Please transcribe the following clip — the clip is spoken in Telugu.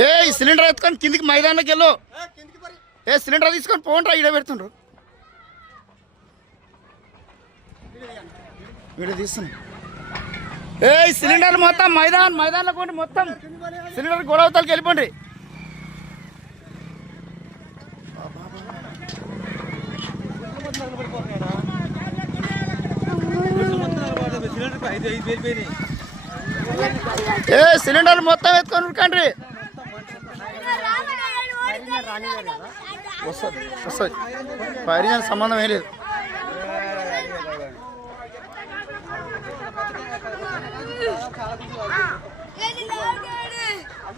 ఏ సిలిండర్ ఎత్తుకొని కిందికి మైదానంలోకి వెళ్ళు. ఏ సిలిండర్ తీసుకొని పోండ్రా, ఈడ పెడుతుండ్రు. వీడియో తీస్తున్నా. ఏ సిలిండర్ మొత్తం మైదానంలో కొండి, మొత్తం సిలిండర్ గొడవతలకి వెళ్ళిపోండి. ఏ సిలిండర్ మొత్తం ఎత్తుకొని ఉరకండి. వస్తుంది ఫైర్ సంబంధం ఏం లేదు.